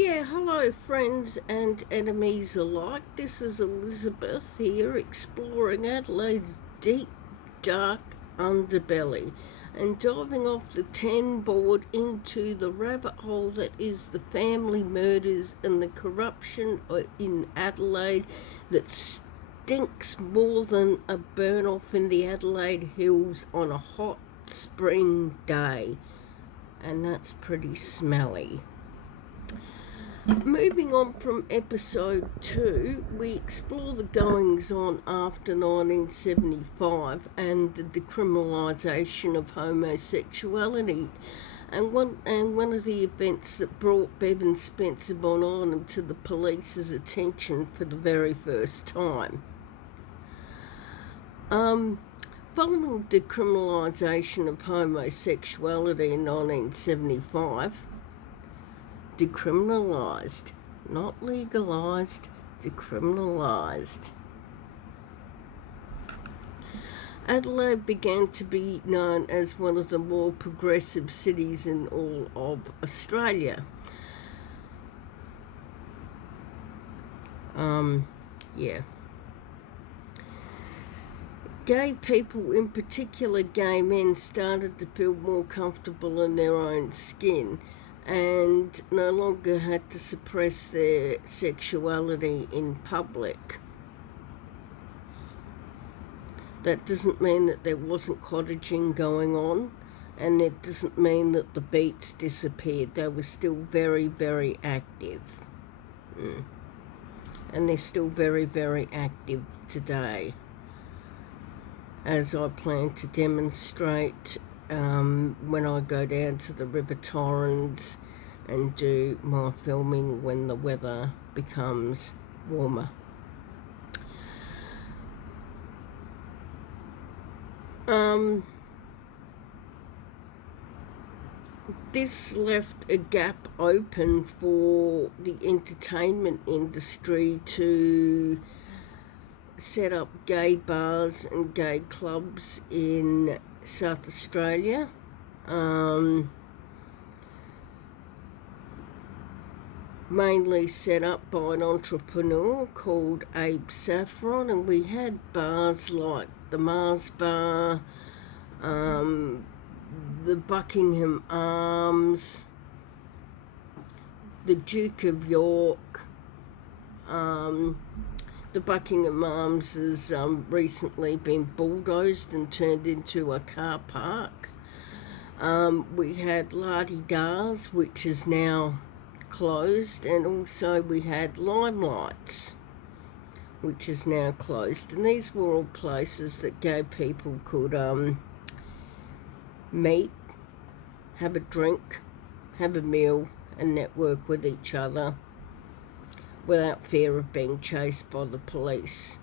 Yeah, hello friends and enemies alike. This is Elizabeth here exploring Adelaide's deep, dark underbelly and diving off the 10 board into the rabbit hole that is the family murders and the corruption in Adelaide that stinks more than a burn off in the Adelaide Hills on a hot spring day. And that's pretty smelly. Moving on from episode 2, we explore the goings on after 1975 and the decriminalisation of homosexuality. And one of the events that brought Bevan Spencer Von Arnhem to the police's attention for the very first time. Following the decriminalisation of homosexuality in 1975, decriminalised, not legalised, decriminalised. Adelaide began to be known as one of the more progressive cities in all of Australia. Gay people, in particular gay men, started to feel more comfortable in their own skin and no longer had to suppress their sexuality in public. That doesn't mean that there wasn't cottaging going on, and it doesn't mean that the beats disappeared. They were still very, very active. And they're still very, very active today, as I plan to demonstrate when I go down to the River Torrens and do my filming when the weather becomes warmer. This left a gap open for the entertainment industry to set up gay bars and gay clubs in South Australia. Mainly set up by an entrepreneur called Abe Saffron, and we had bars like the Mars Bar, the Buckingham Arms, the Duke of York. The Buckingham Arms has recently been bulldozed and turned into a car park. We had Lardy Dars, which is now closed, and also we had Limelights, which is now closed. And these were all places that gay people could meet, have a drink, have a meal, and network with each other without fear of being chased by the police.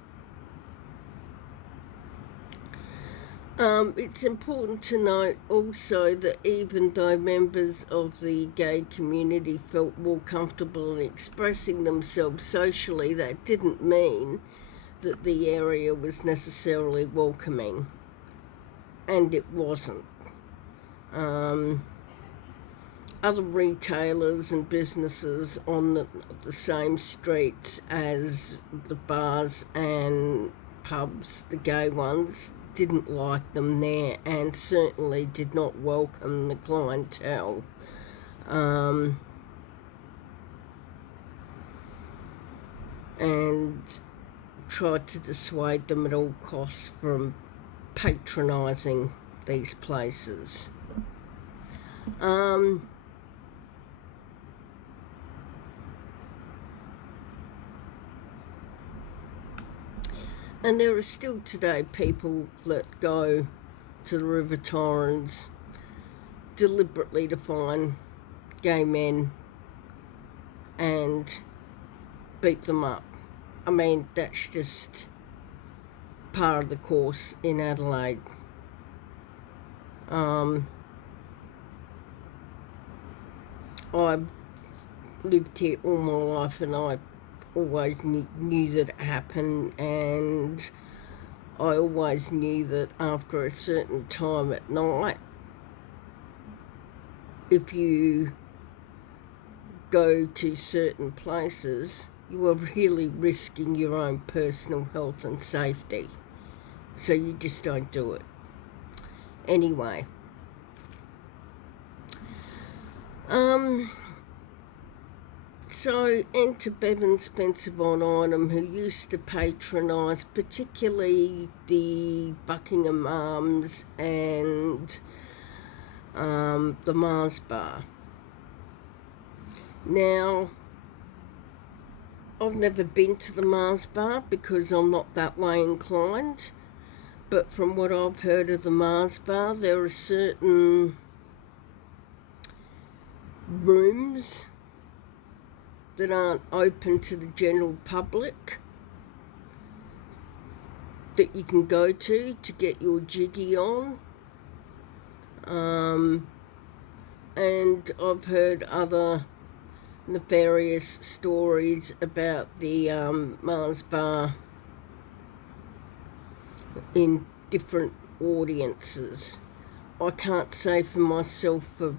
It's important to note also that even though members of the gay community felt more comfortable in expressing themselves socially, that didn't mean that the area was necessarily welcoming, and it wasn't. Other retailers and businesses on the same streets as the bars and pubs, the gay ones, didn't like them there and certainly did not welcome the clientele. And tried to dissuade them at all costs from patronising these places. And there are still today people that go to the River Torrens deliberately to find gay men and beat them up. I mean, that's just part of the course in Adelaide. I've lived here all my life, and I always knew that it happened, and I always knew that after a certain time at night, if you go to certain places, you are really risking your own personal health and safety. So you just don't do it. Anyway. So enter Bevan Spencer Von Einem, who used to patronise particularly the Buckingham Arms and the Mars Bar. Now, I've never been to the Mars Bar because I'm not that way inclined, but from what I've heard of the Mars Bar, there are certain rooms that aren't open to the general public that you can go to get your jiggy on. And I've heard other nefarious stories about the Mars Bar in different audiences. I can't say for myself for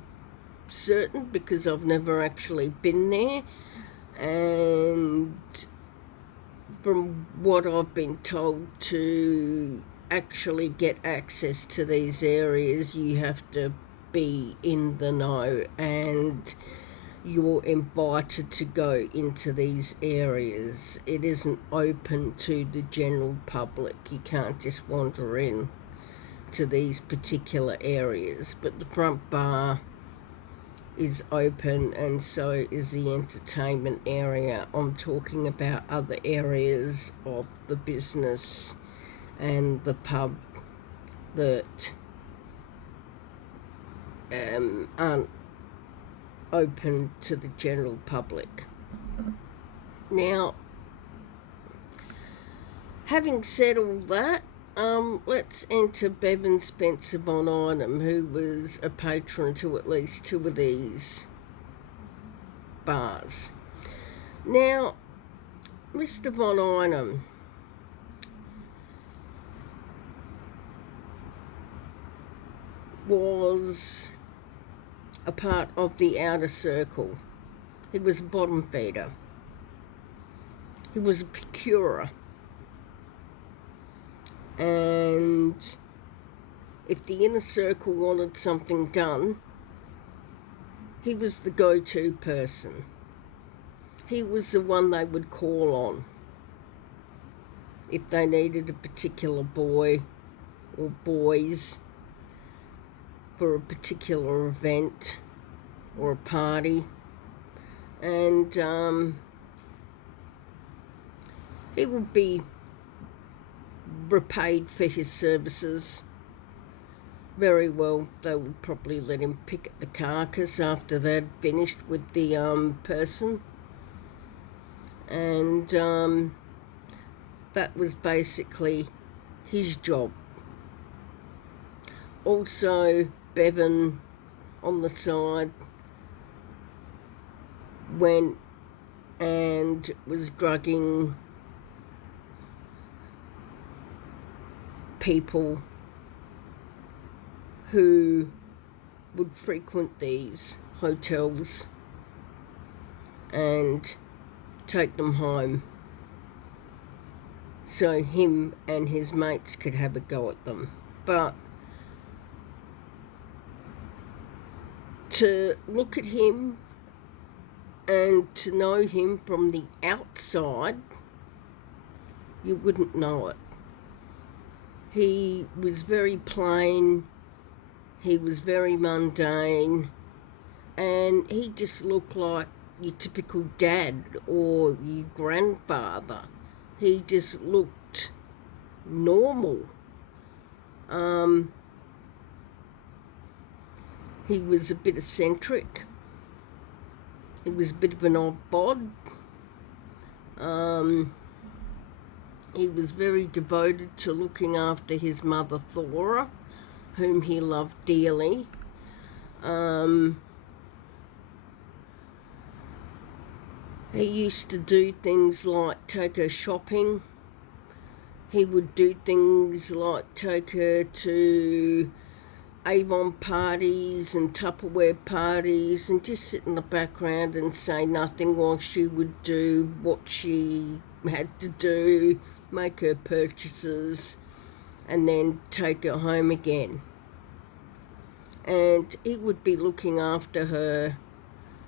certain because I've never actually been there, and from what I've been told, to actually get access to these areas you have to be in the know, and you're invited to go into these areas. It isn't open to the general public. You can't just wander in to these particular areas, but the front bar is open, and so is the entertainment area. I'm talking about other areas of the business and the pub that aren't open to the general public. Now, having said all that, let's enter Bevan Spencer Von Einem, who was a patron to at least two of these bars. Now, Mr. Von Einem was a part of the outer circle. He was a bottom feeder. He was a procurer. And if the inner circle wanted something done, he was the go-to person. He was the one they would call on if they needed a particular boy or boys for a particular event or a party. And he would be repaid for his services very well. They would probably let him pick at the carcass after they'd finished with the person, and that was basically his job. Also, Bevan on the side went and was drugging people who would frequent these hotels and take them home so him and his mates could have a go at them. But to look at him and to know him from the outside, you wouldn't know it. He was very plain, he was very mundane, and he just looked like your typical dad or your grandfather. He just looked normal. He was a bit eccentric. He was a bit of an odd bod. He was very devoted to looking after his mother Thora, whom he loved dearly. He used to do things like take her shopping. He would do things like take her to Avon parties and Tupperware parties and just sit in the background and say nothing while she would do what she had to do, make her purchases, and then take her home again. And he would be looking after her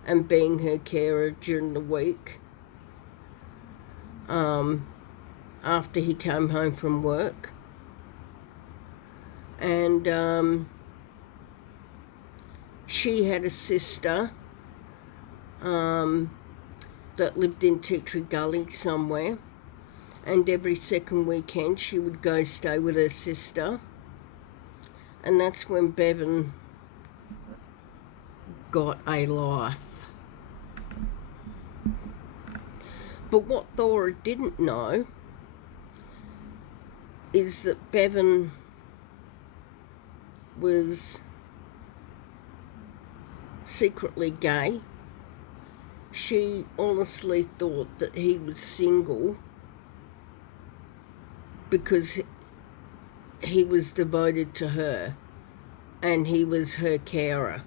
and being her carer during the week after he came home from work. And she had a sister that lived in Tea Tree Gully somewhere, and every second weekend she would go stay with her sister, and that's when Bevan got a life. But what Thora didn't know is that Bevan was secretly gay. She honestly thought that he was single because he was devoted to her and he was her carer.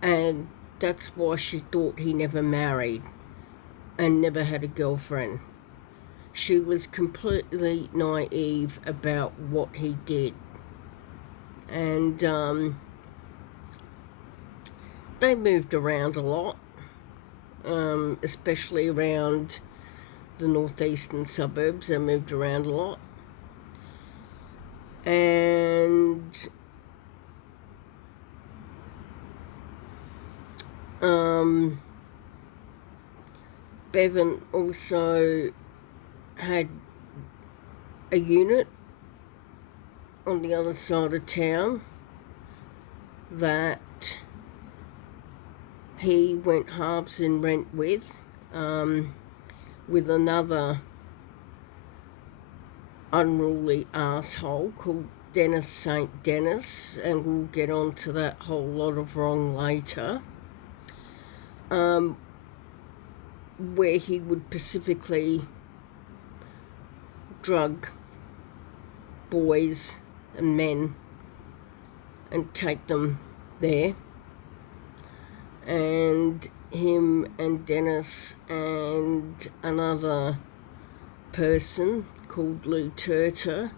And that's why she thought he never married and never had a girlfriend. She was completely naive about what he did. And they moved around a lot, especially around the northeastern suburbs. They moved around a lot. And Bevan also had a unit on the other side of town that he went halves in rent with another unruly asshole called Dennis St. Dennis, and we'll get on to that whole lot of wrong later, where he would specifically drug boys and men and take them there. And him and Dennis and another person called Lou Turter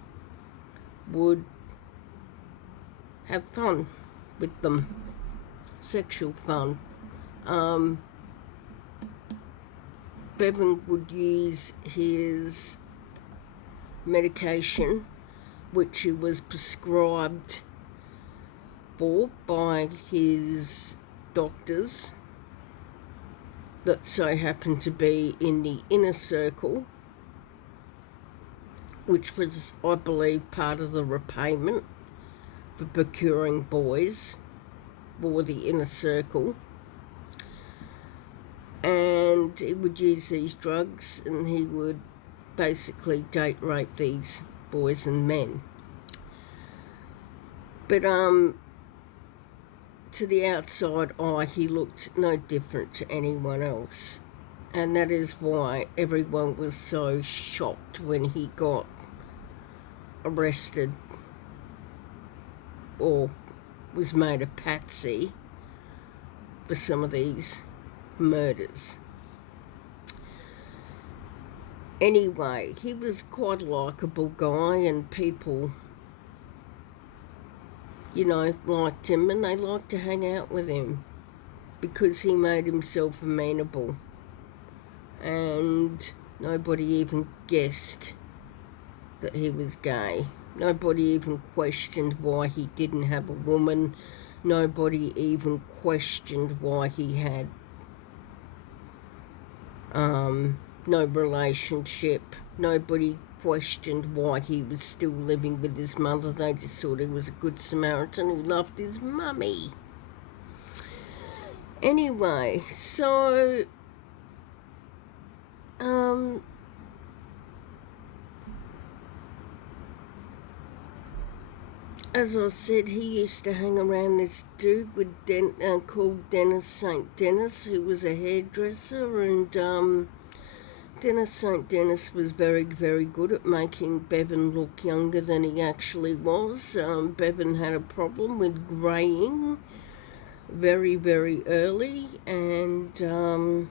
would have fun with them, sexual fun. Bevan would use his medication, which he was prescribed for by his doctors that so happened to be in the inner circle, which was, I believe, part of the repayment for procuring boys for the inner circle. And he would use these drugs and he would basically date rape these boys and men. But to the outside eye, he looked no different to anyone else. And that is why everyone was so shocked when he got arrested or was made a patsy for some of these murders. Anyway, he was quite a likeable guy, and people, you know, liked him, and they liked to hang out with him because he made himself amenable, and nobody even guessed that he was gay. Nobody even questioned why he didn't have a woman. Nobody even questioned why he had no relationship. Nobody questioned why he was still living with his mother. They just thought he was a good Samaritan who loved his mummy. Anyway, so as I said, he used to hang around this dude with called Dennis St. Dennis, who was a hairdresser, and Dennis St. Dennis was very, very good at making Bevan look younger than he actually was. Bevan had a problem with greying very, very early, and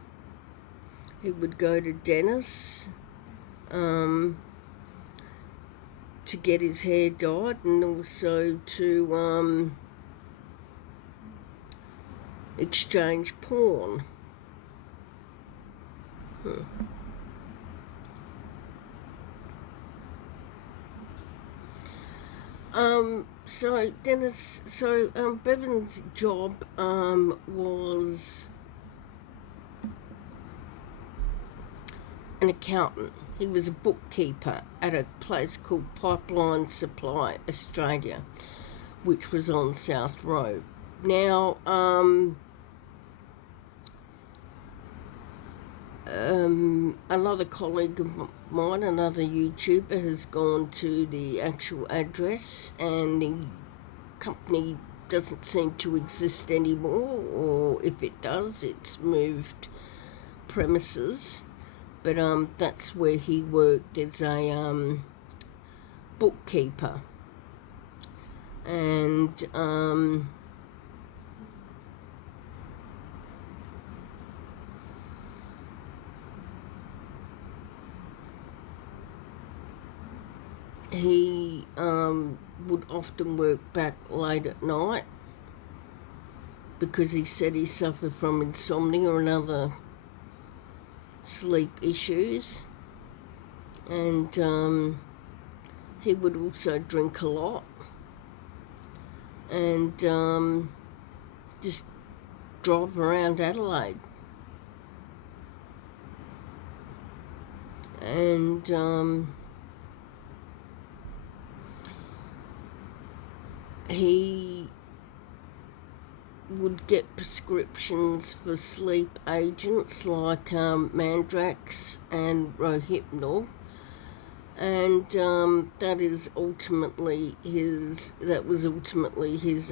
he would go to Dennis to get his hair dyed, and also to exchange porn. Bevan's job was an accountant. He was a bookkeeper at a place called Pipeline Supply Australia, which was on South Road. Now, another colleague of mine, another YouTuber, has gone to the actual address, and the company doesn't seem to exist anymore, or if it does, it's moved premises. But that's where he worked as a bookkeeper, and he would often work back late at night because he said he suffered from insomnia and other sleep issues, and he would also drink a lot and just drive around Adelaide, and he would get prescriptions for sleep agents like Mandrax and Rohypnol, and that was ultimately his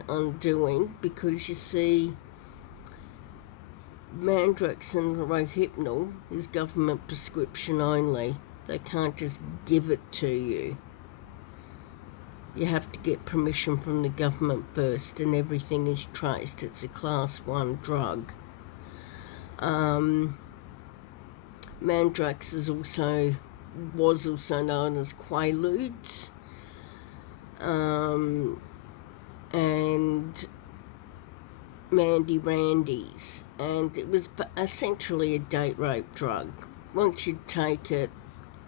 undoing, because you see, Mandrax and Rohypnol is government prescription only. They can't just give it to you. You have to get permission from the government first, and everything is traced. It's a class 1 drug. Mandrax was also known as Quaaludes, and Mandy Randies, and it was essentially a date rape drug. Once you'd take it,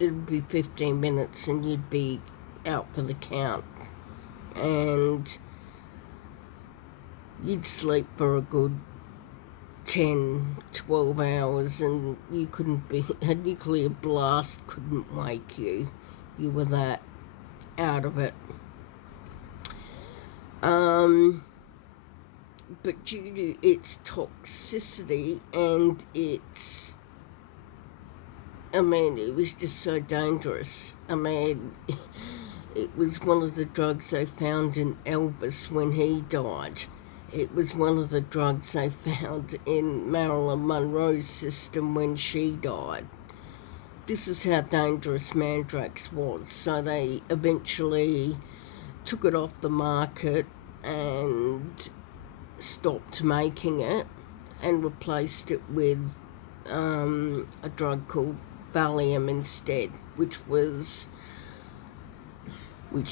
it'd be 15 minutes and you'd be out for the count, and you'd sleep for a good 10-12 hours, and you couldn't be, a nuclear blast couldn't wake you. You were that out of it. But due to its toxicity and it was just so dangerous. It was one of the drugs they found in Elvis when he died. It was one of the drugs they found in Marilyn Monroe's system when she died. This is how dangerous Mandrax was. So they eventually took it off the market and stopped making it and replaced it with a drug called Valium instead, which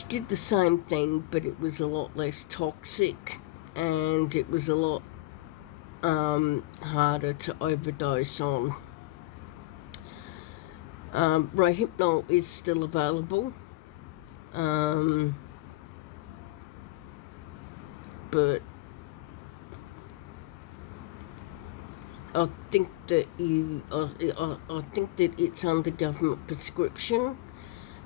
did the same thing, but it was a lot less toxic, and it was a lot harder to overdose on. Rohypnol is still available, but I think that it's under government prescription,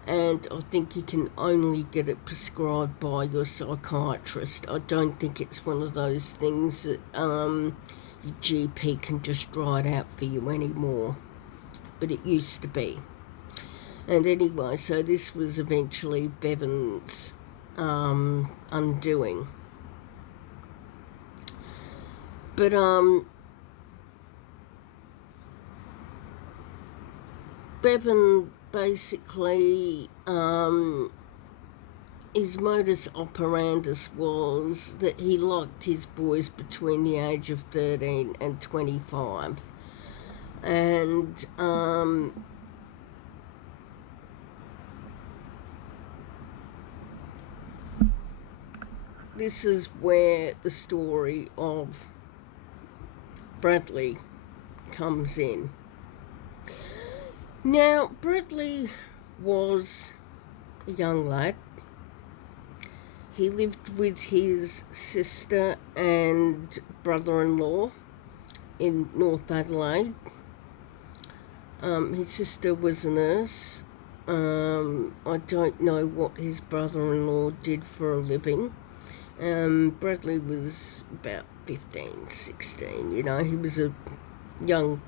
and I think you can only get it prescribed by your psychiatrist. I don't think it's one of those things that your GP can just write out for you anymore, but it used to be. And anyway, so this was eventually Bevan's undoing. But Bevan basically, his modus operandus was that he liked his boys between the age of 13 and 25. And this is where the story of Bradley comes in. Now, Bradley was a young lad. He lived with his sister and brother-in-law in North Adelaide. His sister was a nurse. I don't know what his brother-in-law did for a living. Bradley was about 15, 16, you know, he was a young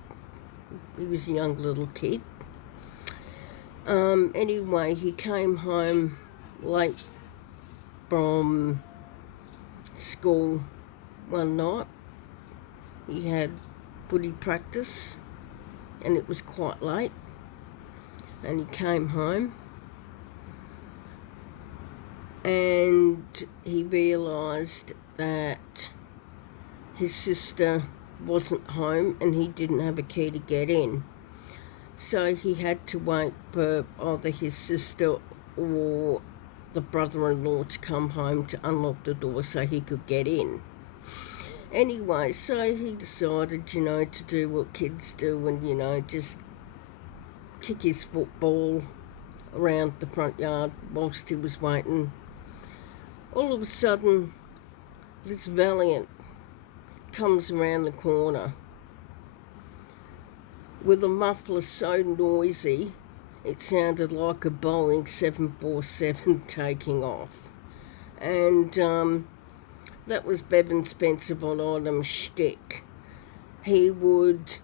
little kid. Anyway, he came home late from school one night. He had footy practice and it was quite late, and he came home and he realised that his sister wasn't home and he didn't have a key to get in. So he had to wait for either his sister or the brother-in-law to come home to unlock the door so he could get in. Anyway, so he decided, you know, to do what kids do and, you know, just kick his football around the front yard whilst he was waiting. All of a sudden, this Valiant comes around the corner with a muffler so noisy it sounded like a Boeing 747 taking off. And that was Bevan Spencer von Odham's shtick. He would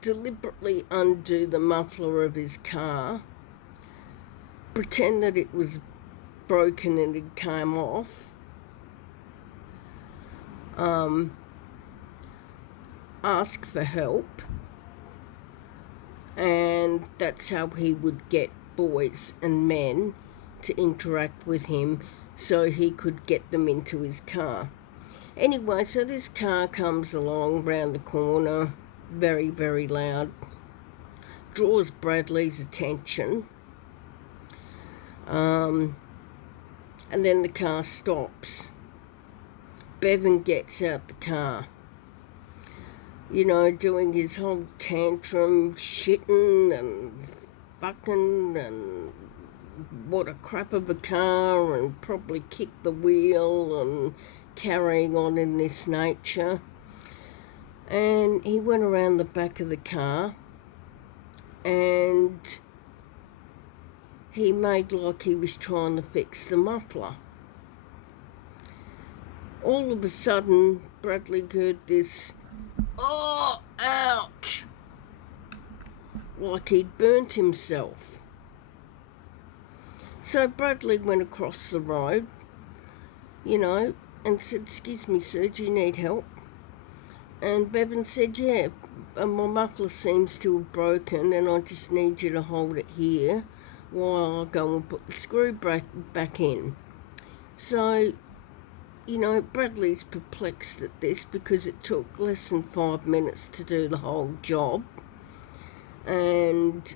deliberately undo the muffler of his car, pretend that it was broken and it came off, ask for help, and that's how he would get boys and men to interact with him so he could get them into his car. Anyway, so this car comes along round the corner, very, very loud, draws Bradley's attention, and then the car stops. Bevan gets out the car, you know, doing his whole tantrum, shitting and fucking and what a crap of a car, and probably kicked the wheel and carrying on in this nature. And he went around the back of the car and he made like he was trying to fix the muffler. All of a sudden, Bradley heard this, "Oh, ouch," like he'd burnt himself. So Bradley went across the road, you know, and said, "Excuse me, sir, do you need help?" And Bevan said, "Yeah, my muffler seems to have broken and I just need you to hold it here while I go and put the screw back in." So, you know, Bradley's perplexed at this because it took less than 5 minutes to do the whole job. And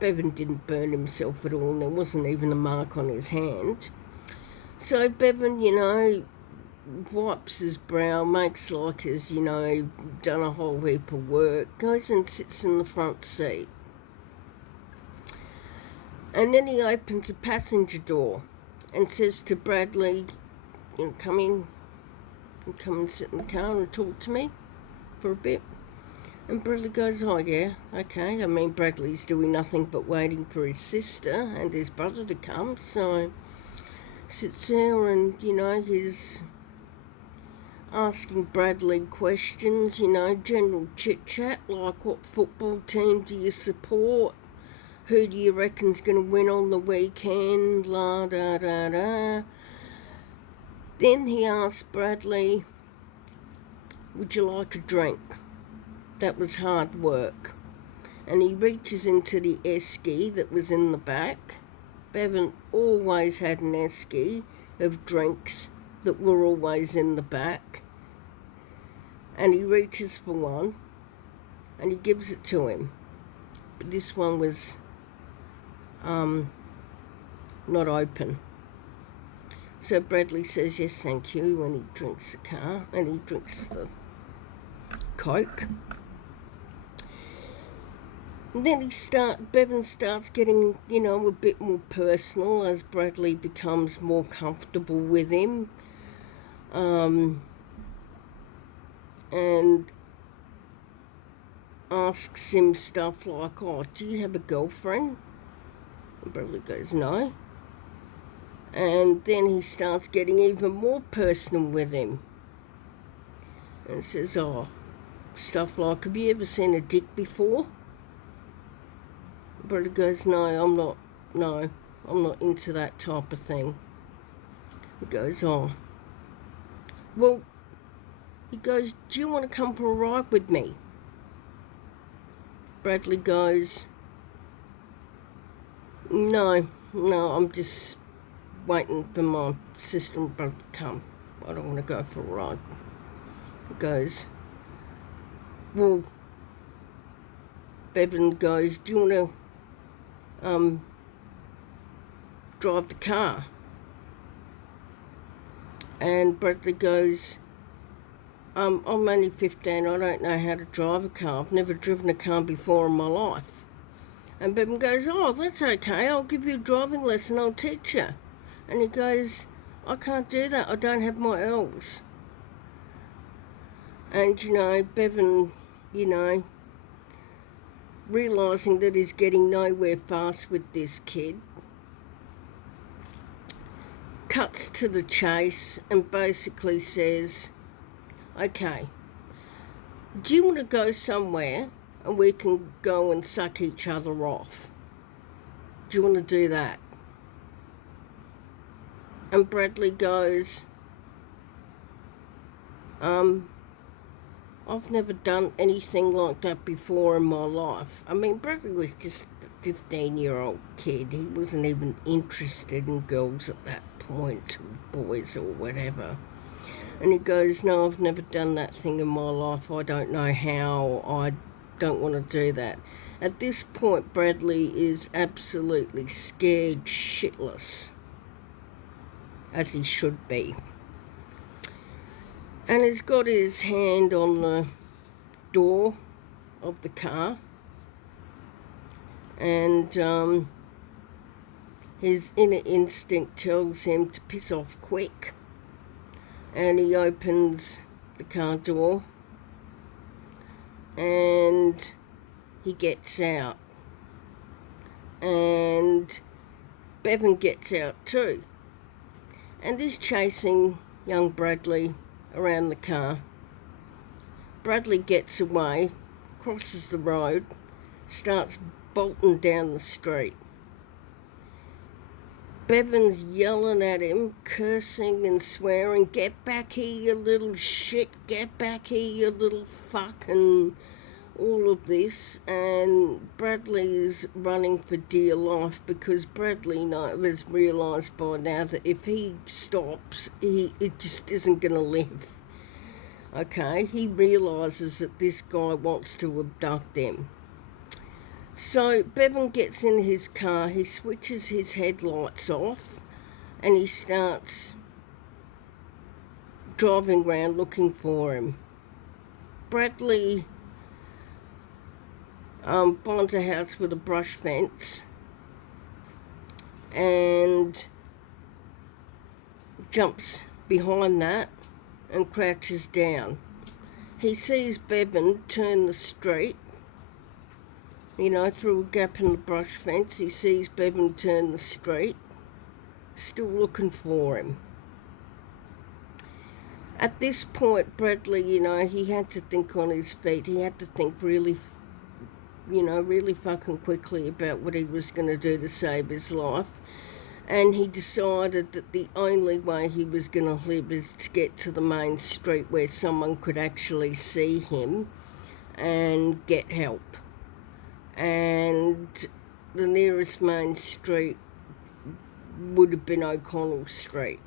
Bevan didn't burn himself at all, and there wasn't even a mark on his hand. So Bevan, you know, wipes his brow, makes like he's, you know, done a whole heap of work, goes and sits in the front seat. And then he opens a passenger door and says to Bradley, "You know, come in and come and sit in the car and talk to me for a bit." And Bradley goes, "Oh yeah, okay." I mean, Bradley's doing nothing but waiting for his sister and his brother to come, so sits there and, you know, he's asking Bradley questions, you know, general chit-chat, like what football team do you support? Who do you reckon's going to win on the weekend? La da da da. Then he asked Bradley, "Would you like a drink?" That was hard work. and he reaches into the esky that was in the back. Bevan always had an esky of drinks that were always in the back, and he reaches for one and he gives it to him, but this one was not open. So Bradley says yes thank you, and he drinks the car and he drinks the Coke. And then Bevan starts getting, a bit more personal as Bradley becomes more comfortable with him. And asks him stuff like, oh, do you have a girlfriend? And Bradley goes, no. And then he starts getting even more personal with him. And says, oh, stuff like, have you ever seen a dick before? Bradley goes, no, I'm not into that type of thing. He goes, oh. Well, he goes, do you want to come for a ride with me? Bradley goes, no, I'm just waiting for my sister and brother to come. I don't want to go for a ride. He goes, well, Bevan goes, do you want to drive the car? And Bradley goes, I'm only 15, I don't know how to drive a car. I've never driven a car before in my life. And Bevan goes, oh, that's okay, I'll give you a driving lesson, I'll teach you. And he goes, I can't do that, I don't have my L's. And, Bevan, realising that he's getting nowhere fast with this kid, cuts to the chase and basically says, okay, do you want to go somewhere and we can go and suck each other off? Do you want to do that? And Bradley goes, I've never done anything like that before in my life. I mean, Bradley was just a 15-year-old kid. He wasn't even interested in girls at that point, or boys or whatever. And he goes, no, I've never done that thing in my life. I don't know how. I don't want to do that. At this point, Bradley is absolutely scared shitless, as he should be. And he's got his hand on the door of the car. And his inner instinct tells him to piss off quick. And he opens the car door. And he gets out. And Bevan gets out too. And is chasing young Bradley around the car. Bradley gets away, crosses the road, starts bolting down the street. Bevan's yelling at him, cursing and swearing, get back here, you little shit, get back here, you little fuck, and all of this. And Bradley is running for dear life because Bradley has realised by now that if he stops, it just isn't going to live. Okay, he realises that this guy wants to abduct him. So Bevan gets in his car, he switches his headlights off, and he starts driving around looking for him. Bradley finds a house with a brush fence and jumps behind that and crouches down. He sees Bevan turn the street, through a gap in the brush fence. He sees Bevan turn the street, still looking for him. At this point, Bradley, he had to think on his feet. He had to think really fucking quickly about what he was going to do to save his life. And he decided that the only way he was going to live is to get to the main street where someone could actually see him and get help. and the nearest main street would have been O'Connell Street.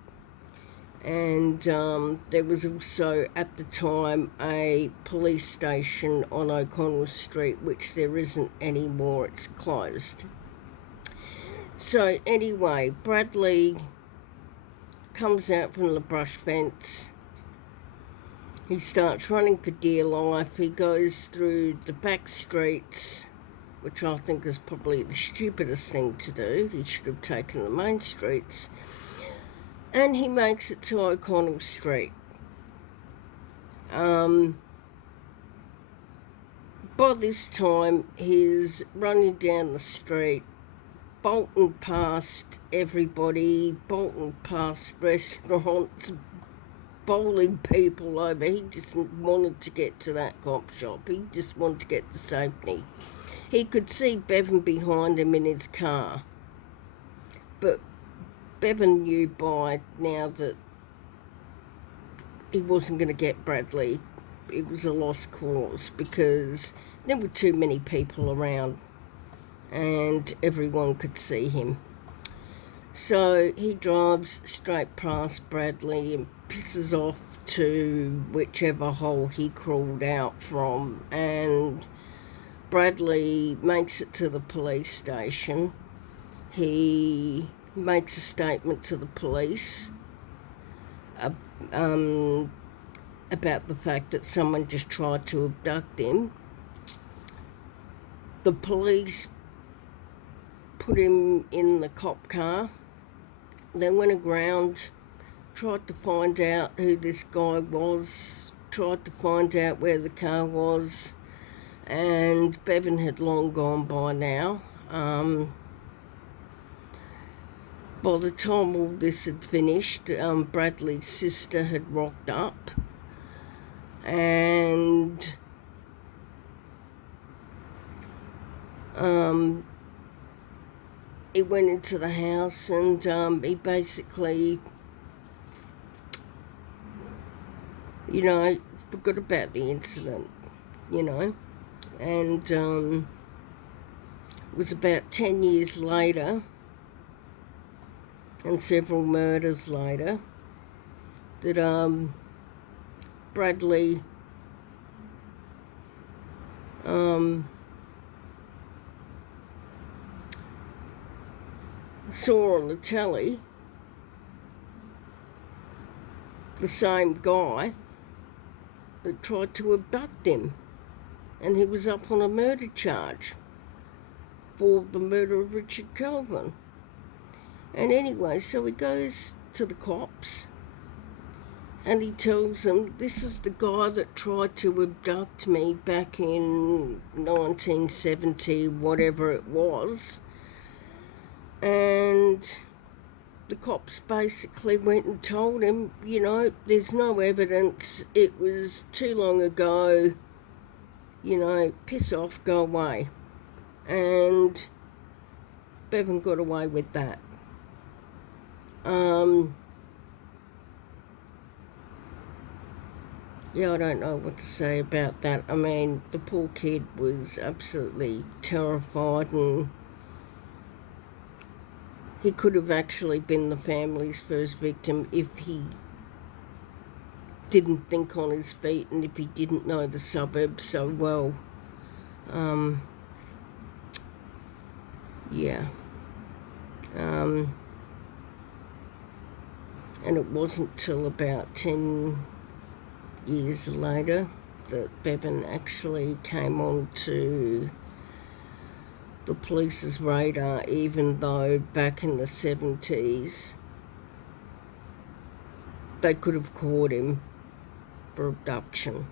And there was also, at the time, a police station on O'Connell Street, which there isn't anymore, it's closed. So anyway, Bradley comes out from the brush fence. He starts running for dear life. He goes through the back streets, which I think is probably the stupidest thing to do. He should have taken the main streets. And he makes it to O'Connell Street. By this time, he's running down the street, bolting past everybody, bolting past restaurants, bowling people over. He just wanted to get to that cop shop. He just wanted to get to safety. He could see Bevan behind him in his car. But Bevan knew by now that he wasn't going to get Bradley. It was a lost cause because there were too many people around and everyone could see him. So he drives straight past Bradley and pisses off to whichever hole he crawled out from, and Bradley makes it to the police station. He makes a statement to the police about the fact that someone just tried to abduct him. The police put him in the cop car. They went around, tried to find out who this guy was, tried to find out where the car was, and Bevan had long gone by now. By the time all this had finished, Bradley's sister had rocked up, and he went into the house, and he basically, forgot about the incident, and it was about 10 years later and several murders later that Bradley saw on the telly the same guy that tried to abduct him, and he was up on a murder charge for the murder of Richard Kelvin. And anyway, so he goes to the cops and he tells them, this is the guy that tried to abduct me back in 1970, whatever it was. And the cops basically went and told him, there's no evidence, it was too long ago, piss off, go away. And Bevan got away with that. Yeah, I don't know what to say about that. I mean, the poor kid was absolutely terrified, and he could have actually been the family's first victim if he didn't think on his feet and if he didn't know the suburbs so well. Yeah. And it wasn't till about 10 years later that Bevan actually came onto the police's radar, even though back in the 70s they could have caught him for abduction.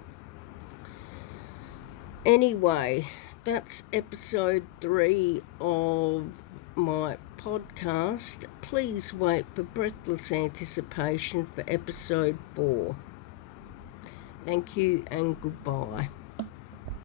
Anyway, that's episode 3 of my podcast. Please wait for breathless anticipation for episode 4. Thank you and goodbye.